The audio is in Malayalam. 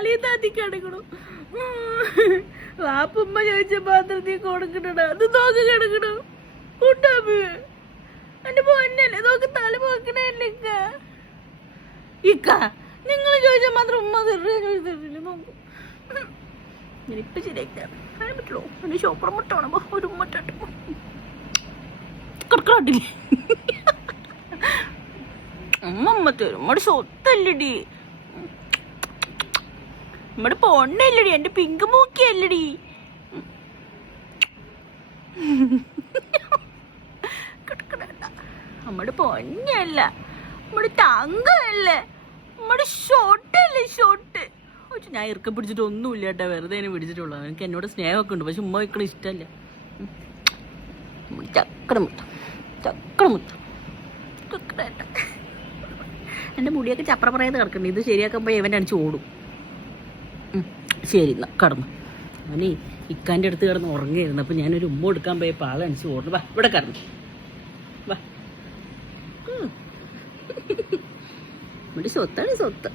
തലയിൽ താത്തി കിടക്കണു. വാപ്പുമ്മ ചോദിച്ച പാത്രത്തിൽ കൊടുക്കണ അത് നോക്കി കിടക്കണു. കൂട്ടാമി എന്റെ പൊന്നല്ലേ നോക്ക് തല പോക്കണല്ലേ ഇക്ക. നിങ്ങൾ ചോദിച്ചാൽ മാത്രം ഉമ്മ ചോദിച്ചില്ല. നോക്കൂ ഇപ്പൊ ശരിയാക്കാം പറ്റുള്ളൂ. എന്റെ ഷോപ്പർ മുട്ടാണ് ഒരു മുട്ടാട്ട് കിടക്കണില്ലേ ഉമ്മത്തെ നമ്മുടെ സ്വത്തല്ലടി, നമ്മുടെ പൊണ്ണല്ലടി, എന്റെ പിങ്ക് മൂക്കിയല്ലടി. നമ്മുടെ പൊന്നല്ല, നമ്മുടെ തങ്കല്ലേ, നമ്മുടെ ഷോട്ടല്ലേ ഷോട്ട്. ഞാൻ ഇറക്കം പിടിച്ചിട്ട് ഒന്നുമില്ല കേട്ടോ, വെറുതെ അതിനെ പിടിച്ചിട്ടുള്ളൂ. എനിക്ക് എന്നോട് സ്നേഹമൊക്കെ ഉണ്ട്, പക്ഷെ ഉമ്മ വയ്ക്കണ ഇഷ്ടമല്ല. ചക്കടമുത്ത ചക്കടമുത്ത ചക്കടേട്ട. എൻ്റെ മുടിയൊക്കെ ചപ്രപ്പറയത് കിടക്കുന്നുണ്ട്. ഇത് ശരിയാക്കുമ്പോൾ ഇവൻ്റെ അടിച്ച് ഓടും. ശരി എന്നാ കടന്നു. അവനേ ഇക്കാൻ്റെ അടുത്ത് കിടന്ന് ഉറങ്ങിയിരുന്നു. അപ്പം ഞാനൊരു ഉമ്മ എടുക്കാൻ പോയപ്പോൾ ആളടിച്ച് ഓടുന്നു. വാ ഇവിടെ കടന്നു വാ. ഇവിടെ സ്വത്താണ് സ്വത്ത്.